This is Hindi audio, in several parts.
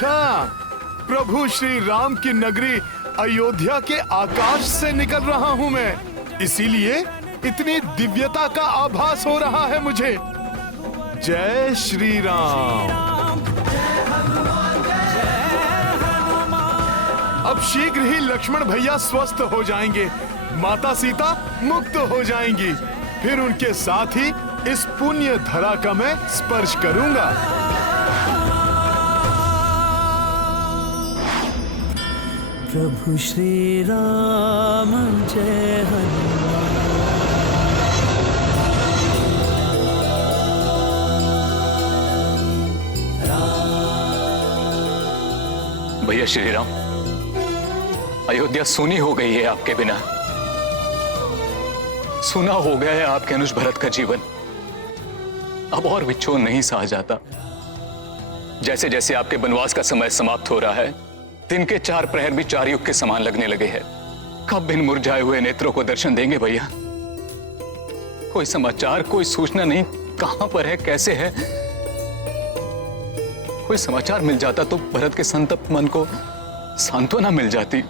अच्छा, प्रभु श्री राम की नगरी अयोध्या के आकाश से निकल रहा हूँ मैं, इसीलिए इतनी दिव्यता का आभास हो रहा है मुझे। जय श्री राम। अब शीघ्र ही लक्ष्मण भैया स्वस्थ हो जाएंगे, माता सीता मुक्त हो जाएंगी, फिर उनके साथ ही इस पुण्य धरा का मैं स्पर्श करूंगा। प्रभु श्री राम जय हनुमान। भैया श्री राम, अयोध्या सूनी हो गई है आपके बिना। सूना हो गया है आपके अनुज भरत का जीवन। अब और विच्छोद नहीं सहा जाता। जैसे जैसे आपके वनवास का समय समाप्त हो रहा है, दिन के 4 प्रहर भी 4 युग के समान लगने लगे हैं। कब इन मुरझाए हुए नेत्रों को दर्शन देंगे भैया? कोई समाचार, कोई सूचना नहीं, कहां पर है, कैसे है? कोई समाचार मिल जाता तो भरत के संतप्त मन को सांत्वना मिल जाती।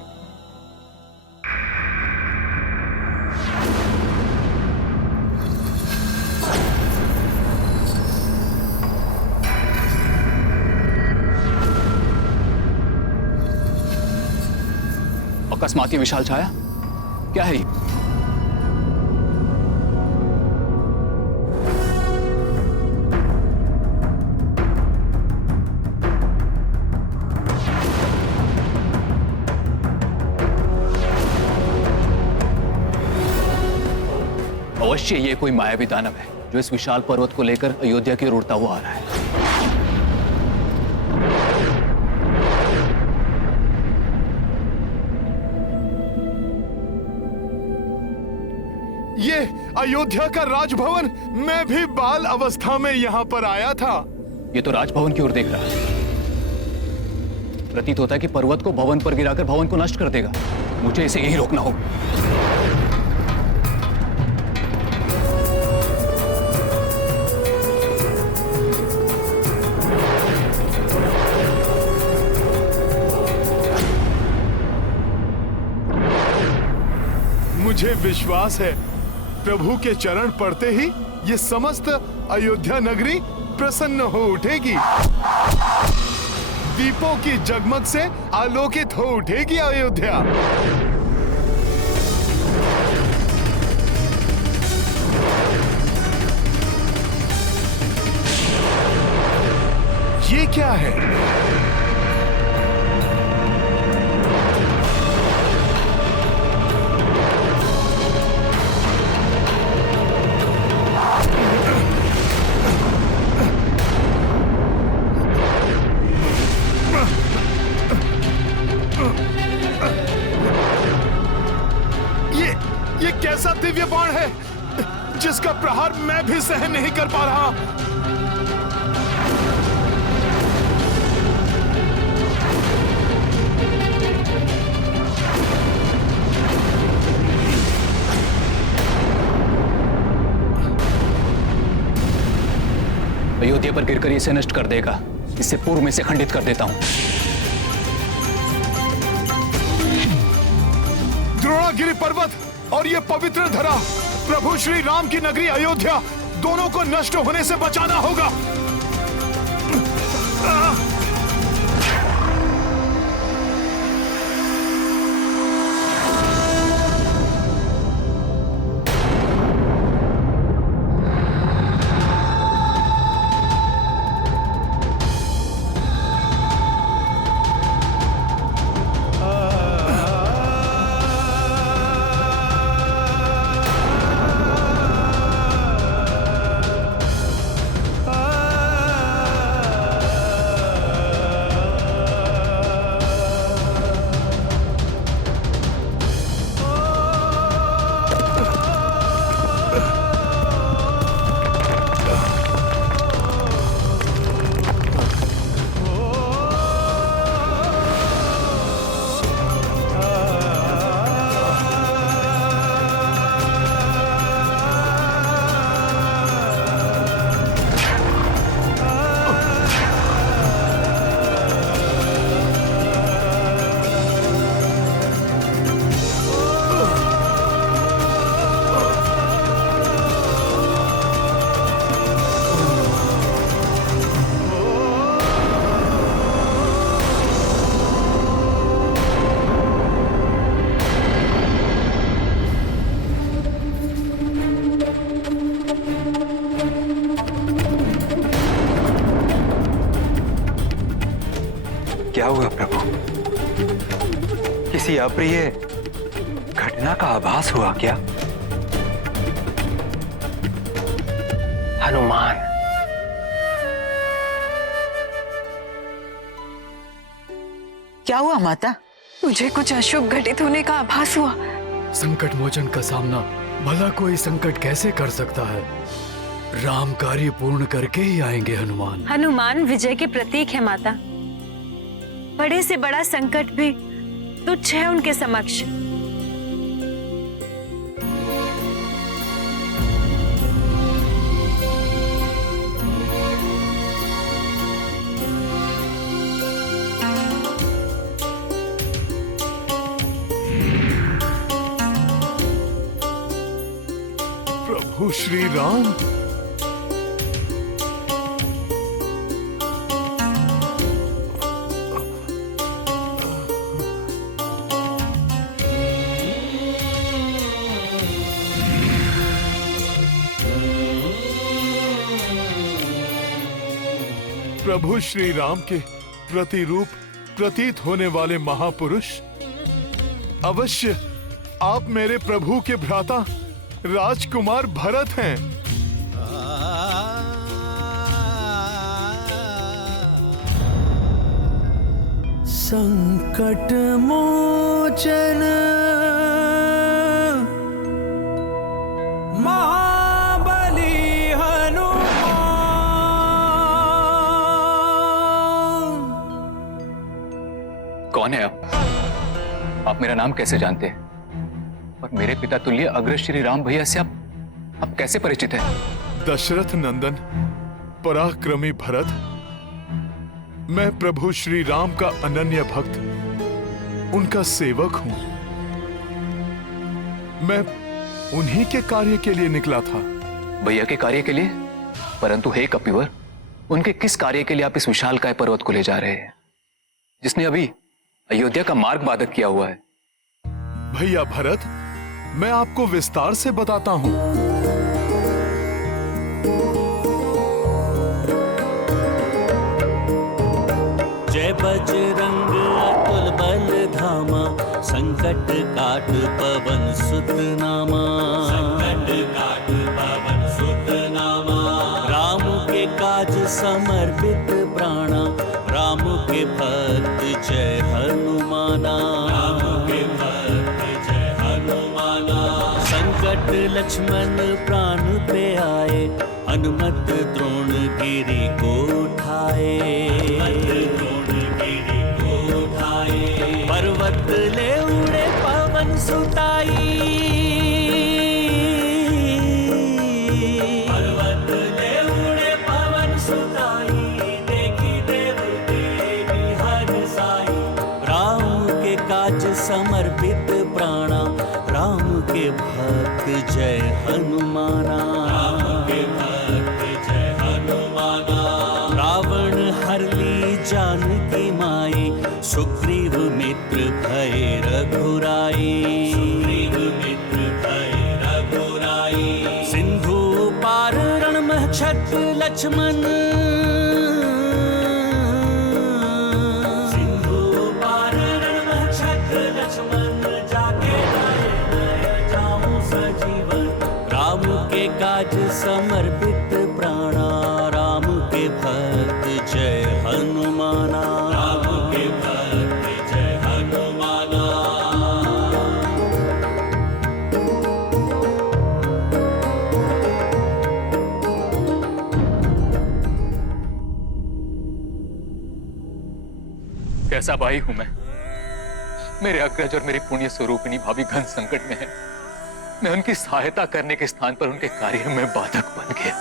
अकस्मात ये विशाल छाया क्या है? अवश्य ये कोई मायावी दानव है जो इस विशाल पर्वत को लेकर अयोध्या की ओर उड़ता हुआ आ रहा है। ये अयोध्या का राजभवन, मैं भी बाल अवस्था में यहाँ पर आया था। ये तो राजभवन की ओर देख रहा है। प्रतीत होता है कि पर्वत को भवन पर गिराकर भवन को नष्ट कर देगा। मुझे इसे यही रोकना होगा। मुझे विश्वास है प्रभु के चरण पड़ते ही ये समस्त अयोध्या नगरी प्रसन्न हो उठेगी। दीपों की जगमग से आलोकित हो उठेगी अयोध्या। ये क्या है? ये कैसा दिव्य बाण है जिसका प्रहार मैं भी सहन नहीं कर पा रहा। अयोध्या पर गिरकर इसे नष्ट कर देगा। इससे पूर्व में इसे खंडित कर देता हूं। द्रोणागिरी पर्वत और ये पवित्र धरा, प्रभु श्री राम की नगरी अयोध्या, दोनों को नष्ट होने से बचाना होगा। किसी अप्रिय घटना का आभास हुआ क्या? हनुमान, क्या हुआ माता? मुझे कुछ अशुभ घटित होने का आभास हुआ। संकट मोचन का सामना भला कोई संकट कैसे कर सकता है? राम कार्य पूर्ण करके ही आएंगे हनुमान। हनुमान विजय के प्रतीक है माता। बड़े से बड़ा संकट भी तुच्छ है उनके समक्ष। प्रभु श्री राम, प्रभु श्री राम के प्रतिरूप प्रतीत होने वाले महापुरुष, अवश्य आप मेरे प्रभु के भ्राता राजकुमार भरत हैं। संकट मोचन महाबली हनुमान। कौन है आप? आप मेरा नाम कैसे जानते हैं? और मेरे पिता तुल्य अग्र श्री राम भैया से आप कैसे परिचित हैं? दशरथ नंदन पराक्रमी भरत, मैं प्रभु श्री राम का अनन्य भक्त, उनका सेवक हूं। मैं उन्हीं के कार्य के लिए निकला था। भैया के कार्य के लिए? परंतु हे कपिवर, उनके किस कार्य के लिए आप इस विशालकाय पर्वत को ले जा रहे हैं, जिसने अभी अयोध्या का मार्ग बाधित किया हुआ है? भैया भरत, मैं आपको विस्तार से बताता हूं। जय बजरंग अतुल बल धामा, संकट काट पवन सुत नामा। संकट काट पवन सुत नामा। राम के काज समर्पित प्राणा, राम के भक्त जय हनुमाना। राम के भक्त जय हनुमाना। संकट लक्ष्मण प्राण पे आए, हनुमत द्रोण गिरि को उठाए। पर्वत ले उड़े पवन सुताई। पर्वत ले उड़े पवन सुताई, देखी देव देवी हर साई। राम के काज समर्पित प्राणा, राम के भक्त जय हनुमाना। राम के भक्त जय हनुमाना। रावण हर ली जानकी माई, सुग्रीव मित्र भय रघुराई। सुग्रीव मित्र भय रघुराई। सिंधु पार रणमहक्षत लक्ष्मण। सिंधु पार रणमहक्षत लक्ष्मण, जाके लाए जाऊं सजीवन। राम के काज समर्पित प्राणा, राम के भक्त जय हनुमाना। राम के भक्त जय हनुमाना। कैसा भाई हूं मैं? मेरे अग्रज और मेरी पुण्य स्वरूपिणी भाभी घन संकट में है। मैं उनकी सहायता करने के स्थान पर उनके कार्य में बाधक बन गया।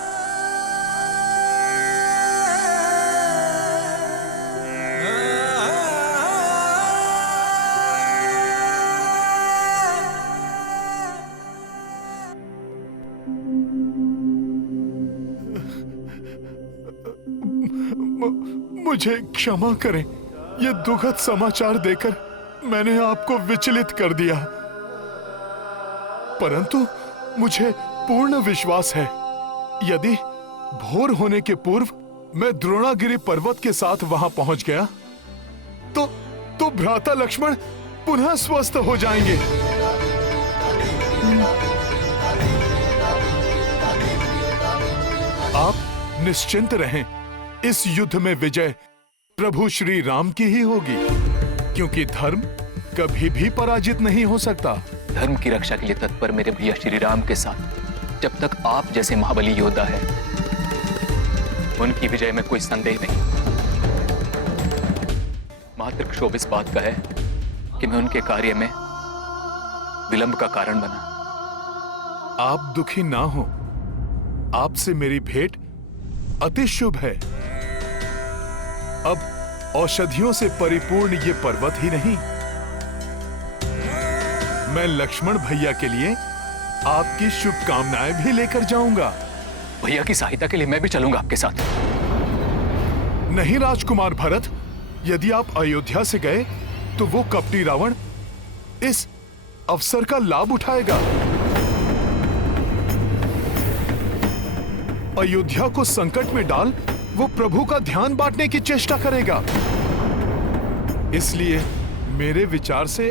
मुझे क्षमा करें, ये दुखद समाचार देकर मैंने आपको विचलित कर दिया, परंतु मुझे पूर्ण विश्वास है, यदि भोर होने के पूर्व मैं द्रोणागिरि पर्वत के साथ वहां पहुंच गया तो भ्राता लक्ष्मण पुनः स्वस्थ हो जाएंगे। आप निश्चिंत रहें, इस युद्ध में विजय प्रभु श्री राम की ही होगी, क्योंकि धर्म कभी भी पराजित नहीं हो सकता। धर्म की रक्षा के लिए तत्पर मेरे भैया श्री राम के साथ जब तक आप जैसे महाबली योद्धा है, उनकी विजय में कोई संदेह नहीं। मात्र क्षोभ इस बात का है कि मैं उनके कार्य में विलंब का कारण बना। आप दुखी ना हो, आपसे मेरी भेंट अति शुभ है। अब औषधियों से परिपूर्ण ये पर्वत ही नहीं, मैं लक्ष्मण भैया के लिए आपकी शुभकामनाएं भी लेकर जाऊंगा। भैया की सहायता के लिए मैं भी चलूंगा आपके साथ। नहीं राजकुमार भरत, यदि आप अयोध्या से गए तो वो कपटी रावण इस अवसर का लाभ उठाएगा। अयोध्या को संकट में डाल वो प्रभु का ध्यान बांटने की चेष्टा करेगा। इसलिए मेरे विचार से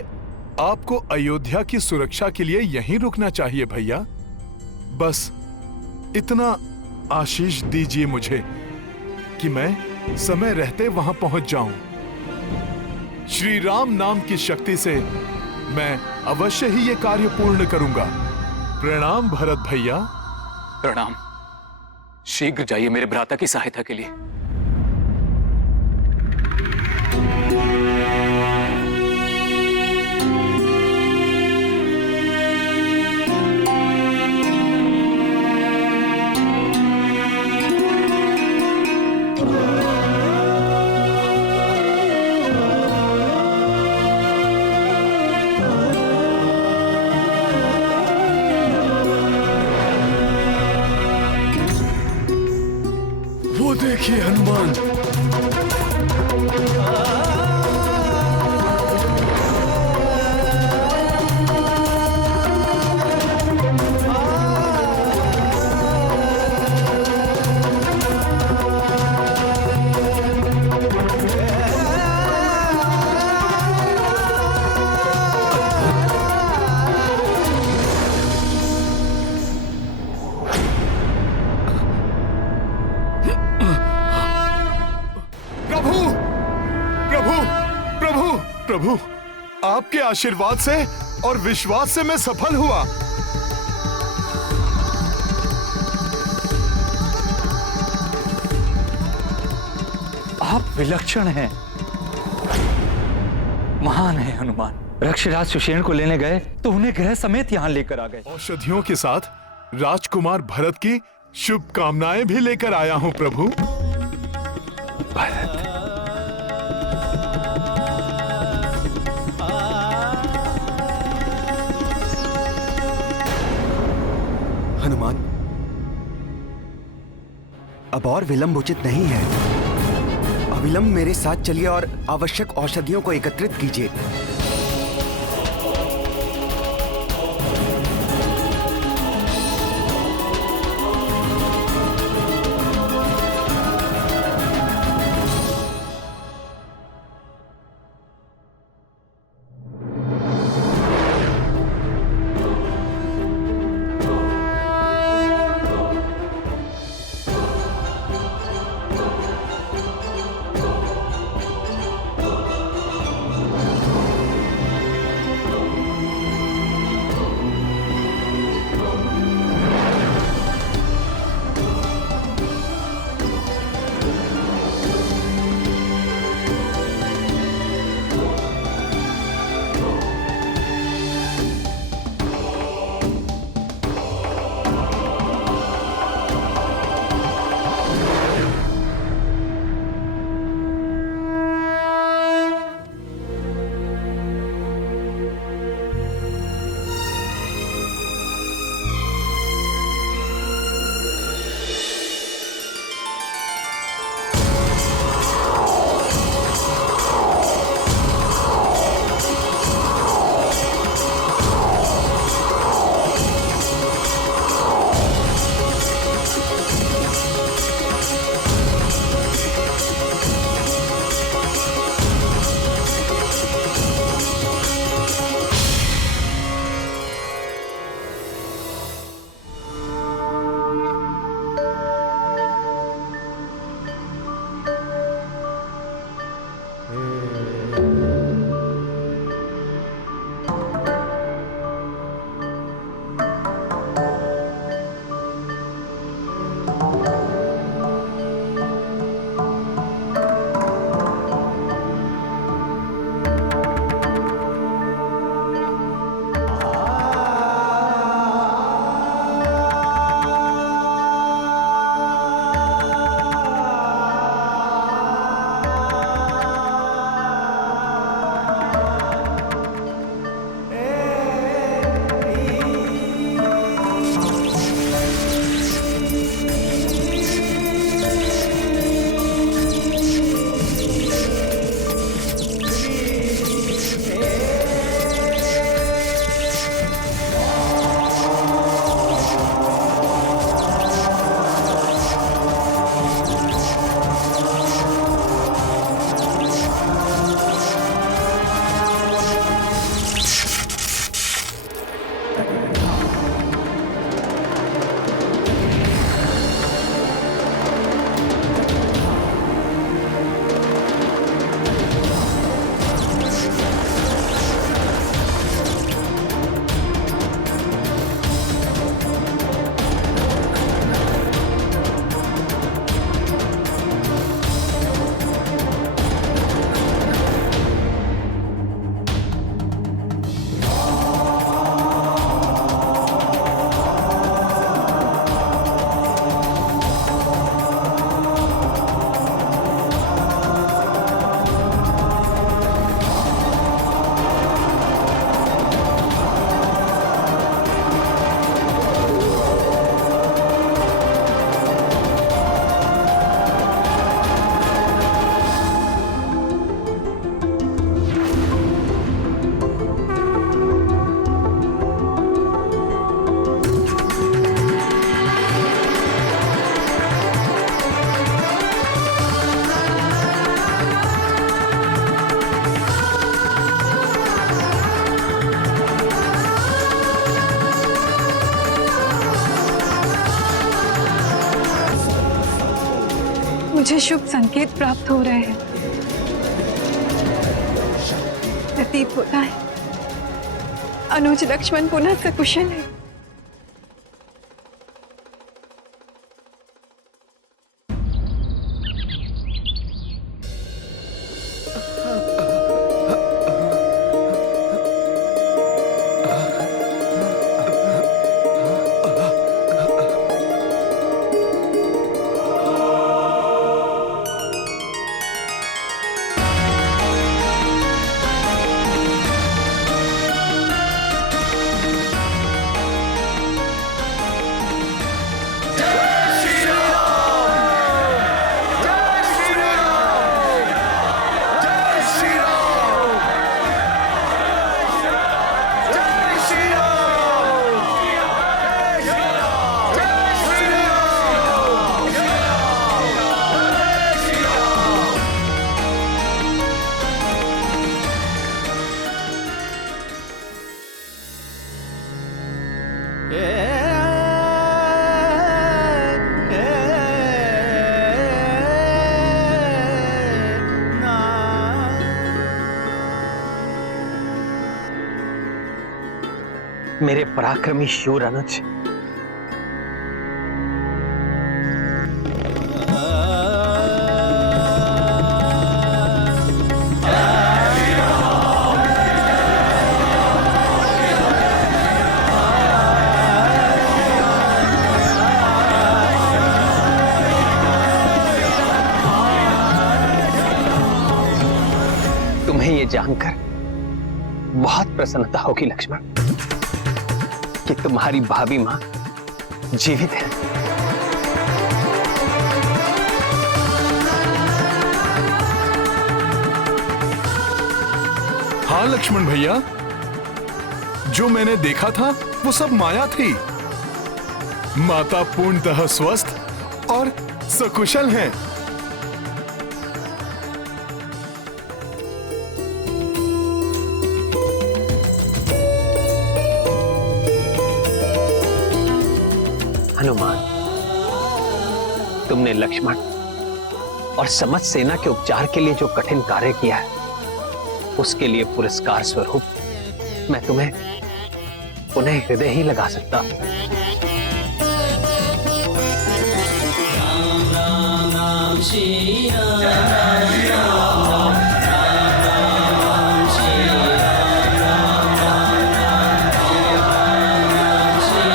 आपको अयोध्या की सुरक्षा के लिए यहीं रुकना चाहिए भैया। बस इतना आशीष दीजिए मुझे कि मैं समय रहते वहां पहुंच जाऊं। श्री राम नाम की शक्ति से मैं अवश्य ही ये कार्य पूर्ण करूंगा। प्रणाम भरत भैया। प्रणाम। शीघ्र जाइए मेरे भ्राता की सहायता के लिए। वो देखिए हनुमान। प्रभु, आपके आशीर्वाद से और विश्वास से मैं सफल हुआ। आप विलक्षण हैं, महान हैं हनुमान। रक्षराज सुषेण को लेने गए तो उन्हें गृह समेत यहाँ लेकर आ गए। औषधियों के साथ राजकुमार भरत की शुभकामनाएं भी लेकर आया हूं प्रभु। भरत, हनुमान, अब और विलंब उचित नहीं है। अविलंब मेरे साथ चलिए और आवश्यक औषधियों को एकत्रित कीजिए। मुझे शुभ संकेत प्राप्त हो रहे हैं। प्रतीत होता है अनुज लक्ष्मण पुनः सकुशल है। मेरे पराक्रमी शूर अनुज, तुम्हें ये जानकर बहुत प्रसन्नता होगी लक्ष्मण कि तुम्हारी भाभी मां जीवित है। हाँ लक्ष्मण भैया, जो मैंने देखा था वो सब माया थी। माता पूर्णतः स्वस्थ और सकुशल हैं। हनुमान, तुमने लक्ष्मण और समस्त सेना के उपचार के लिए जो कठिन कार्य किया है, उसके लिए पुरस्कार स्वरूप मैं तुम्हें पुनः हृदय ही लगा सकता हूं। राम राम राम श्री राम राम राम राम श्री राम राम राम राम श्री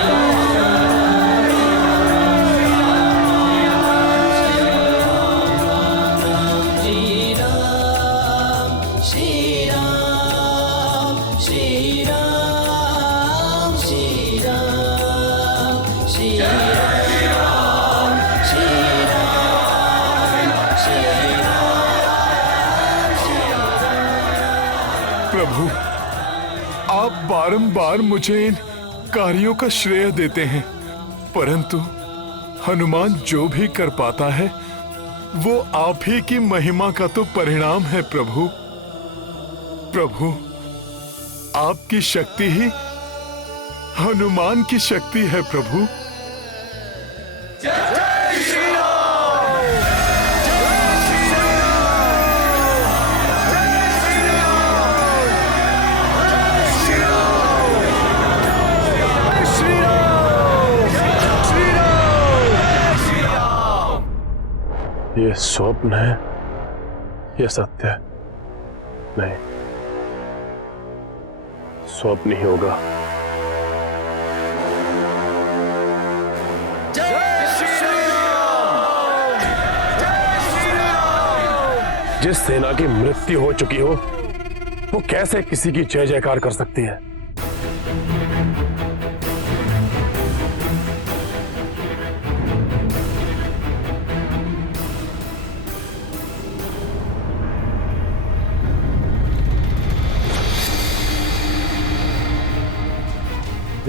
प्रभु, आप बारंबार मुझे इन कार्यों का श्रेय देते हैं, परंतु हनुमान जो भी कर पाता है वो आप ही की महिमा का तो परिणाम है प्रभु। प्रभु, आपकी शक्ति ही हनुमान की शक्ति है प्रभु। ये स्वप्न है या सत्य है? नहीं, स्वप्न ही होगा। जिस सेना की मृत्यु हो चुकी हो वो कैसे किसी की जय जयकार कर सकती है?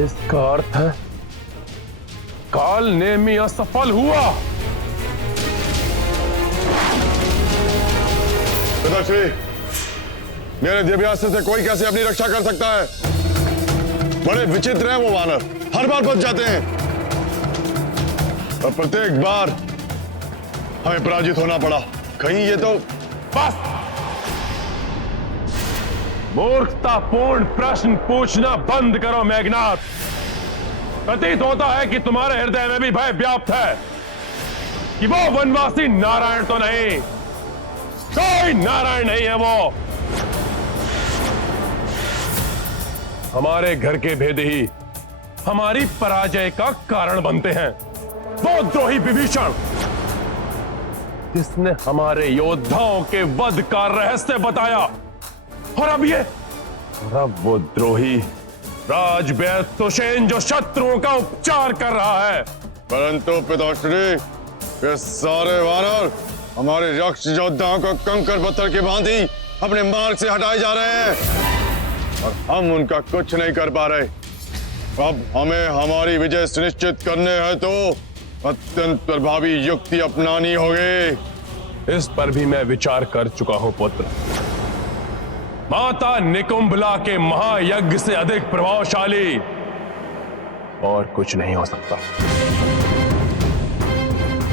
इसका अर्थ है काल नेमी असफल हुआ। पिताश्री, मेरे दिव्यास्त्र से कोई कैसे अपनी रक्षा कर सकता है? बड़े विचित्र हैं वो वानर, हर बार बच जाते हैं और प्रत्येक बार हमें पराजित होना पड़ा। कहीं ये तो बस! मूर्खतापूर्ण प्रश्न पूछना बंद करो मेघनाथ। प्रतीत होता है कि तुम्हारे हृदय में भी भय व्याप्त है कि वो वनवासी नारायण तो नहीं, कोई नारायण नहीं है वो। हमारे घर के भेद ही हमारी पराजय का कारण बनते हैं। वो द्रोही विभीषण जिसने हमारे योद्धाओं के वध का रहस्य बताया, और अब वो द्रोही राजवैद्य सुषेण जो शत्रुओं का उपचार कर रहा है। परंतु पिताश्री, ये सारे वानर हमारे यक्ष योद्धाओं को कंकर पत्थर के भांति अपने मार्ग से हटाए जा रहे हैं और हम उनका कुछ नहीं कर पा रहे। अब हमें हमारी विजय सुनिश्चित करने हैं तो अत्यंत प्रभावी युक्ति अपनानी होगी। इस पर भी मैं विचार कर चुका हूं पुत्र। माता निकुंभला के महायज्ञ से अधिक प्रभावशाली और कुछ नहीं हो सकता।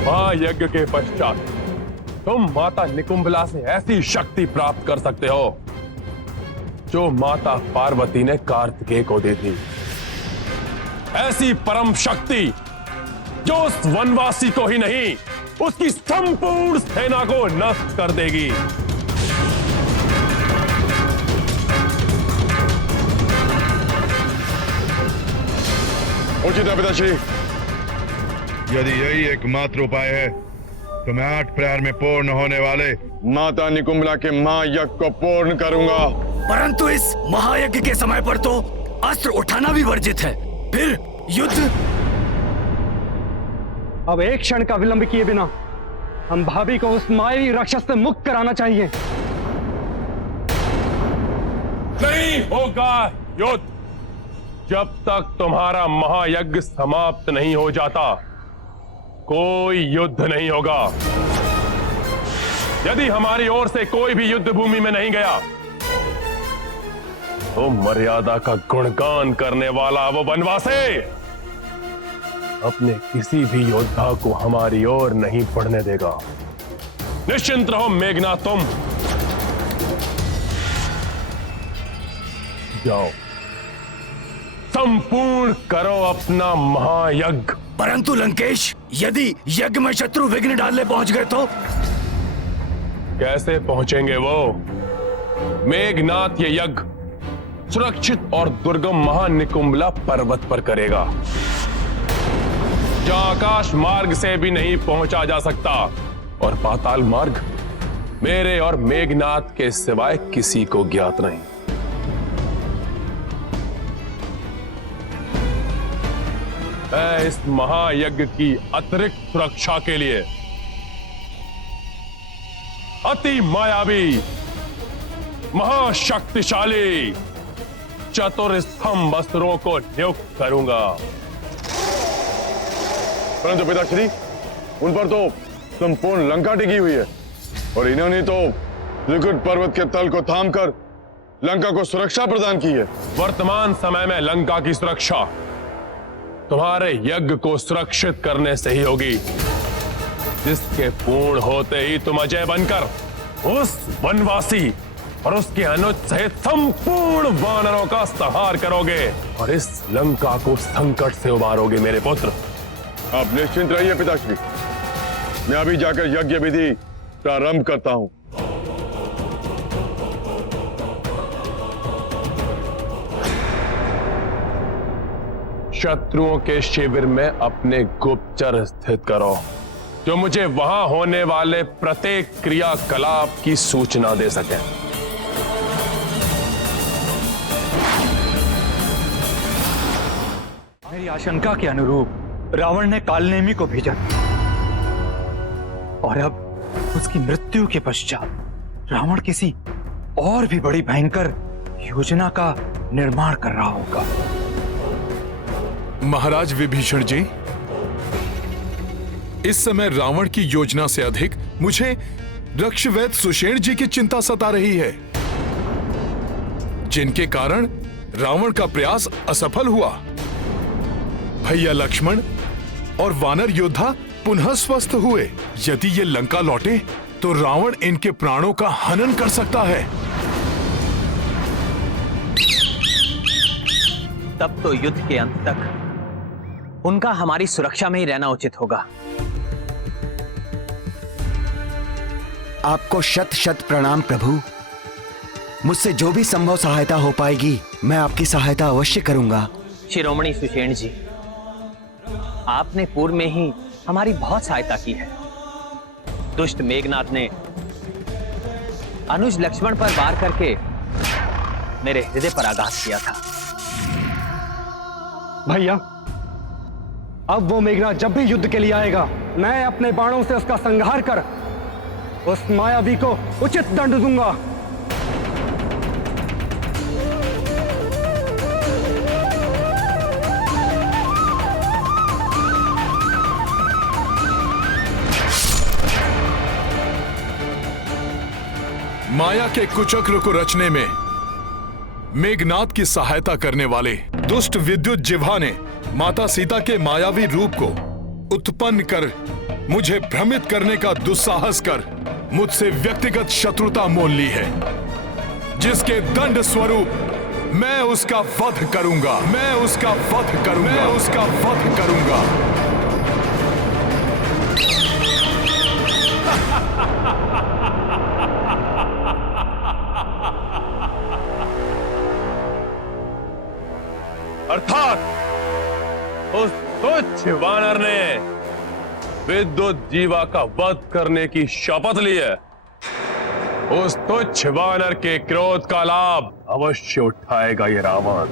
महायज्ञ के पश्चात तुम माता निकुंभला से ऐसी शक्ति प्राप्त कर सकते हो जो माता पार्वती ने कार्तिकेय को दी थी। ऐसी परम शक्ति जो उस वनवासी को ही नहीं, उसकी संपूर्ण सेना को नष्ट कर देगी। उचित है पिताश्री। यदि यही एकमात्र उपाय है तो मैं 8 प्रहर में पूर्ण होने वाले माता निकुंभला के महायज्ञ को पूर्ण करूंगा। परंतु इस महायज्ञ के समय पर तो अस्त्र उठाना भी वर्जित है। फिर युद्ध। अब एक क्षण का विलंब किए बिना हम भाभी को उस मायावी राक्षस से मुक्त कराना चाहिए। नहीं होगा युद्ध जब तक तुम्हारा महायज्ञ समाप्त नहीं हो जाता। कोई युद्ध नहीं होगा। यदि हमारी ओर से कोई भी युद्ध भूमि में नहीं गया तो मर्यादा का गुणगान करने वाला वो वनवासी अपने किसी भी योद्धा को हमारी ओर नहीं पड़ने देगा। निश्चिंत रहो मेघनाथ, तुम जाओ, संपूर्ण करो अपना महायज्ञ। परंतु लंकेश, यदि यज्ञ में शत्रु विघ्न डालने पहुंच गए तो? कैसे पहुंचेंगे वो? मेघनाथ ये यज्ञ सुरक्षित और दुर्गम महानिकुंभला पर्वत पर करेगा, जहां आकाश मार्ग से भी नहीं पहुंचा जा सकता और पाताल मार्ग मेरे और मेघनाथ के सिवाय किसी को ज्ञात नहीं। मैं इस महायज्ञ की अतिरिक्त सुरक्षा के लिए अति मायावी, महाशक्तिशाली चतुर्स्तंभ अस्त्रों को नियुक्त करूंगा। परंतु पिताश्री, उन पर तो संपूर्ण लंका टिकी हुई है और इन्होंने तो त्रिकुट पर्वत के तल को थामकर लंका को सुरक्षा प्रदान की है। वर्तमान समय में लंका की सुरक्षा तुम्हारे यज्ञ को सुरक्षित करने से ही होगी, जिसके पूर्ण होते ही तुम अजय बनकर उस वनवासी और उसके अनुज सहित संपूर्ण वानरों का संहार करोगे और इस लंका को संकट से उबारोगे मेरे पुत्र। आप निश्चिंत रहिए पिताश्री, मैं अभी जाकर यज्ञ विधि प्रारंभ करता हूं। शत्रुओं के शिविर में अपने गुप्तचर स्थित करो, जो मुझे वहां होने वाले प्रत्येक क्रियाकलाप की सूचना दे सके। मेरी आशंका के अनुरूप रावण ने कालनेमी को भेजा और अब उसकी मृत्यु के पश्चात रावण किसी और भी बड़ी भयंकर योजना का निर्माण कर रहा होगा। महाराज विभीषण जी, इस समय रावण की योजना से अधिक मुझे रक्षवैद्य सुषेण जी की चिंता सता रही है, जिनके कारण रावण का प्रयास असफल हुआ। भैया लक्ष्मण और वानर योद्धा पुनः स्वस्थ हुए। यदि ये लंका लौटे तो रावण इनके प्राणों का हनन कर सकता है। तब तो युद्ध के अंत तक उनका हमारी सुरक्षा में ही रहना उचित होगा। आपको शत शत प्रणाम प्रभु। मुझसे जो भी संभव सहायता हो पाएगी मैं आपकी सहायता अवश्य करूंगा। शिरोमणि सुषेण जी, आपने पूर्व में ही हमारी बहुत सहायता की है। दुष्ट मेघनाथ ने अनुज लक्ष्मण पर वार करके मेरे हृदय पर आघात किया था। भैया, अब वो मेघनाथ जब भी युद्ध के लिए आएगा, मैं अपने बाणों से उसका संहार कर उस मायावी को उचित दंड दूंगा। माया के कुचक्र को रचने में मेघनाथ की सहायता करने वाले दुष्ट विद्युत जिह्वा ने माता सीता के मायावी रूप को उत्पन्न कर मुझे भ्रमित करने का दुस्साहस कर मुझसे व्यक्तिगत शत्रुता मोल ली है, जिसके दंड स्वरूप मैं उसका वध करूंगा। मैं उसका वध करूंगा। मैं उसका वध करूंगा। अर्थात उस तुच्छ वानर ने विद्युत जीवा का वध करने की शपथ ली है। उस तुच्छ वानर के क्रोध का लाभ अवश्य उठाएगा ये रावण।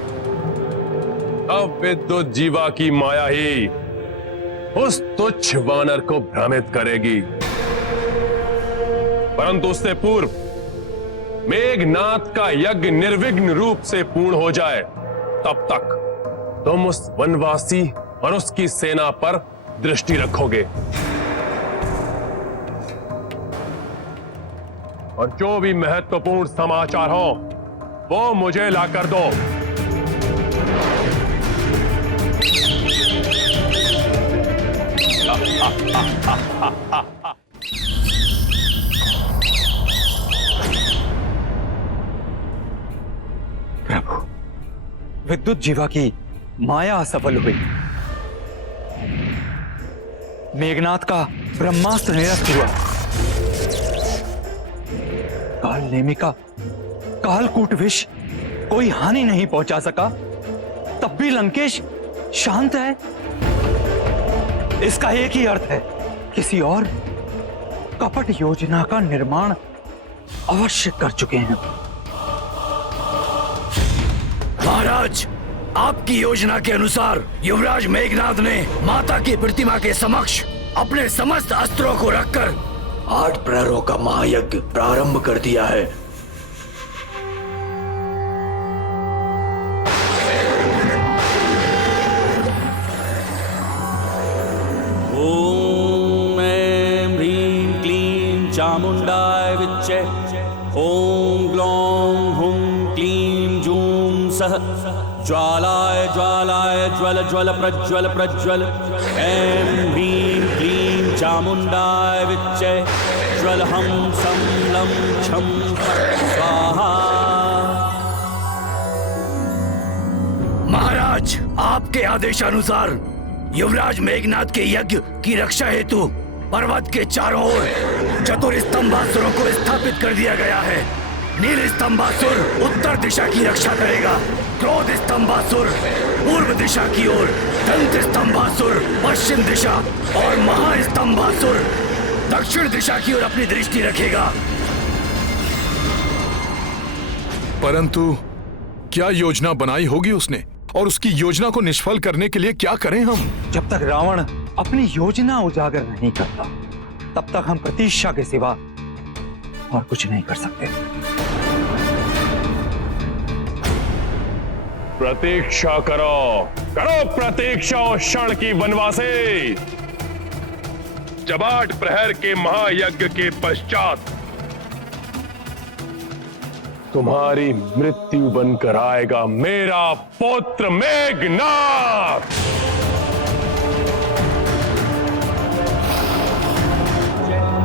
अब विद्युत जीवा की माया ही उस तुच्छ वानर को भ्रमित करेगी। परंतु उससे पूर्व मेघनाथ का यज्ञ निर्विघ्न रूप से पूर्ण हो जाए, तब तक तुम उस वनवासी और उसकी सेना पर दृष्टि रखोगे, और जो भी महत्वपूर्ण समाचार हो वो मुझे लाकर दो। प्रभु, विद्युत जीवा की माया असफल हुई। मेघनाथ का ब्रह्मास्त्र निरस्त हुआ। काल नेमी का कालकूट विष कोई हानि नहीं पहुंचा सका, तब भी लंकेश शांत है। इसका एक ही अर्थ है, किसी और कपट योजना का निर्माण अवश्य कर चुके हैं। महाराज, आपकी योजना के अनुसार युवराज मेघनाथ ने माता की प्रतिमा के समक्ष अपने समस्त अस्त्रों को रखकर 8 प्रहरों का महायज्ञ प्रारंभ कर दिया है। ओम ऐं ह्रीं क्लीं चामुंडाय विच्चे। ओम ग्लौं हुं क्लीं जूं सः ज्वालाय ज्वालाय ज्वल ज्वल प्रज्वल प्रज्वल। ऐं ह्रीं क्लीं चामुंडाय विच्चे। ज्वल हम सं लं छं स्वाहा। महाराज, आपके आदेशानुसार युवराज मेघनाथ के यज्ञ की रक्षा हेतु पर्वत के चारों ओर चतुर स्तंभासुरों को स्थापित कर दिया गया है। नील स्तंभासुर उत्तर दिशा की रक्षा करेगा, क्रोध स्तंभासुर पूर्व दिशा की ओर, दंत स्तंभासुर पश्चिम दिशा और महास्तंभासुर दक्षिण दिशा की ओर अपनी दृष्टि रखेगा। परंतु क्या योजना बनाई होगी उसने, और उसकी योजना को निष्फल करने के लिए क्या करें हम? जब तक रावण अपनी योजना उजागर नहीं करता, तब तक हम प्रतीक्षा के सिवा और कुछ नहीं कर सकते। प्रतीक्षा करो, करो प्रतीक्षा उस क्षण की वनवासी, जब 8 प्रहर के महायज्ञ के पश्चात तुम्हारी मृत्यु बनकर आएगा मेरा पुत्र मेघनाथ।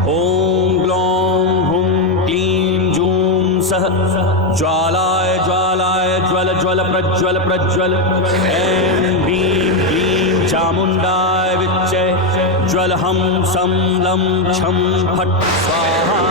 ओम ग्लौं हुं क्लीं जूं सः ज्वालाय ज्वालाय ज्वल ज्वल प्रज्वल प्रज्वल ऐं ह्रीं क्लीं चामुण्डाय विच्चे ज्वल हम सं लं छं फट् स्वाहा।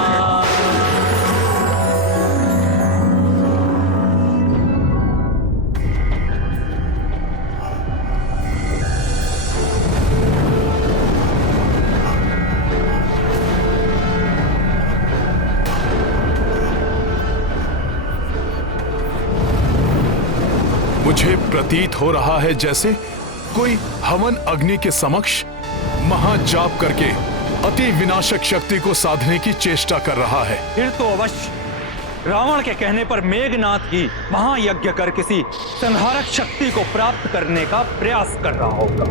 मुझे प्रतीत हो रहा है जैसे कोई हवन अग्नि के समक्ष महाजाप करके अति विनाशक शक्ति को साधने की चेष्टा कर रहा है। फिर तो अवश्य रावण के कहने पर मेघनाथ ही महायज्ञ कर किसी संहारक शक्ति को प्राप्त करने का प्रयास कर रहा होगा।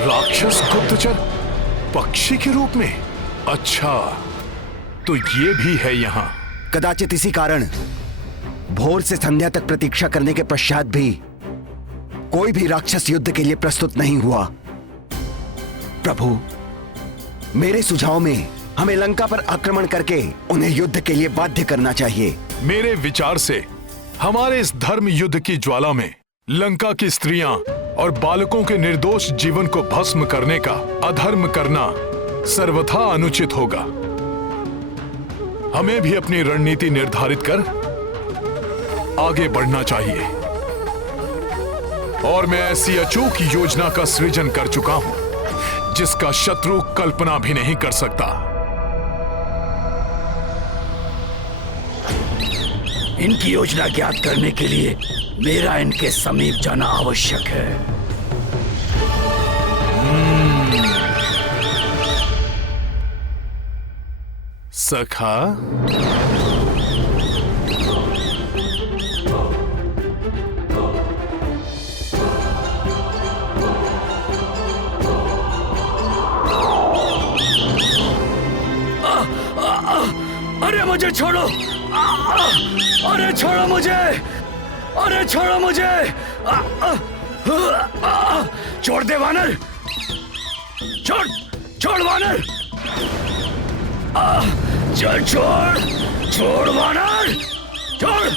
राक्षस गुप्तचर पक्षी के रूप में? अच्छा, तो ये भी है यहाँ। कदाचित इसी कारण भोर से संध्या तक प्रतीक्षा करने के पश्चात भी कोई भी राक्षस युद्ध के लिए प्रस्तुत नहीं हुआ। प्रभु, मेरे सुझाव में हमें लंका पर आक्रमण करके उन्हें युद्ध के लिए बाध्य करना चाहिए। मेरे विचार से हमारे इस धर्म युद्ध की ज्वाला में लंका की स्त्रियां और बालकों के निर्दोष जीवन को भस्म करने का अधर्म करना सर्वथा अनुचित होगा। हमें भी अपनी रणनीति निर्धारित कर आगे बढ़ना चाहिए। और मैं ऐसी अचूक योजना का सृजन कर चुका हूं जिसका शत्रु कल्पना भी नहीं कर सकता। इनकी योजना ज्ञात करने के लिए मेरा इनके समीप जाना आवश्यक है। सखा, अरे मुझे छोड़ो! अरे छोड़ो मुझे! अरे छोड़ो मुझे! छोड़ दे वानर! छोड़! छोड़ वानर! छोड़! छोड़! छोड़ वानर! छोड़!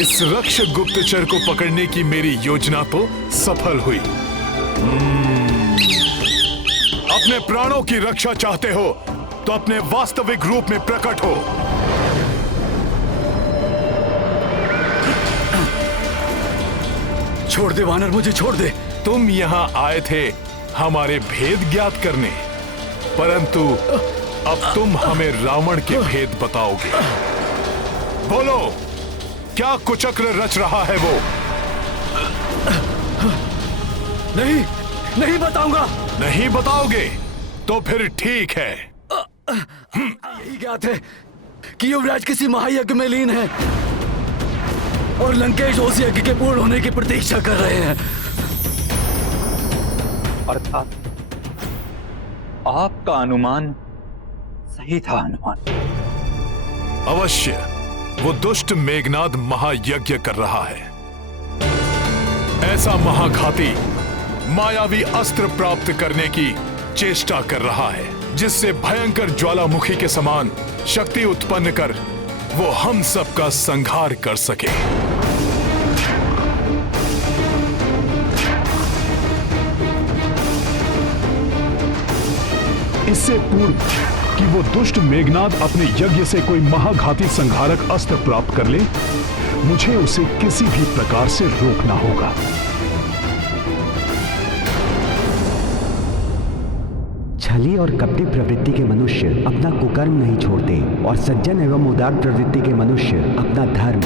इस रक्षक गुप्तचर को पकड़ने की मेरी योजना तो सफल हुई। अपने प्राणों की रक्षा चाहते हो तो अपने वास्तविक रूप में प्रकट हो। छोड़ दे वानर, मुझे छोड़ दे। तुम यहाँ आए थे हमारे भेद ज्ञात करने, परंतु अब तुम हमें रावण के भेद बताओगे। बोलो, क्या कुचक्र रच रहा है वो? नहीं, नहीं बताऊंगा। नहीं बताओगे तो फिर ठीक है। यही ज्ञात है कि युवराज किसी महायज्ञ में लीन है और लंकेश उस यज्ञ के पूर्ण होने की प्रतीक्षा कर रहे हैं। अर्थात आपका अनुमान सही था। अनुमान अवश्य वो दुष्ट मेघनाद महायज्ञ कर रहा है। ऐसा महाघाती मायावी अस्त्र प्राप्त करने की चेष्टा कर रहा है जिससे भयंकर ज्वालामुखी के समान शक्ति उत्पन्न कर वो हम सबका संहार कर सके। इससे पूर्व कि वो दुष्ट मेघनाद अपने यज्ञ से कोई महाघाती संहारक अस्त्र प्राप्त कर ले, मुझे उसे किसी भी प्रकार से रोकना होगा। छली और कपटी प्रवृत्ति के मनुष्य अपना कुकर्म नहीं छोड़ते और सज्जन एवं उदार प्रवृत्ति के मनुष्य अपना धर्म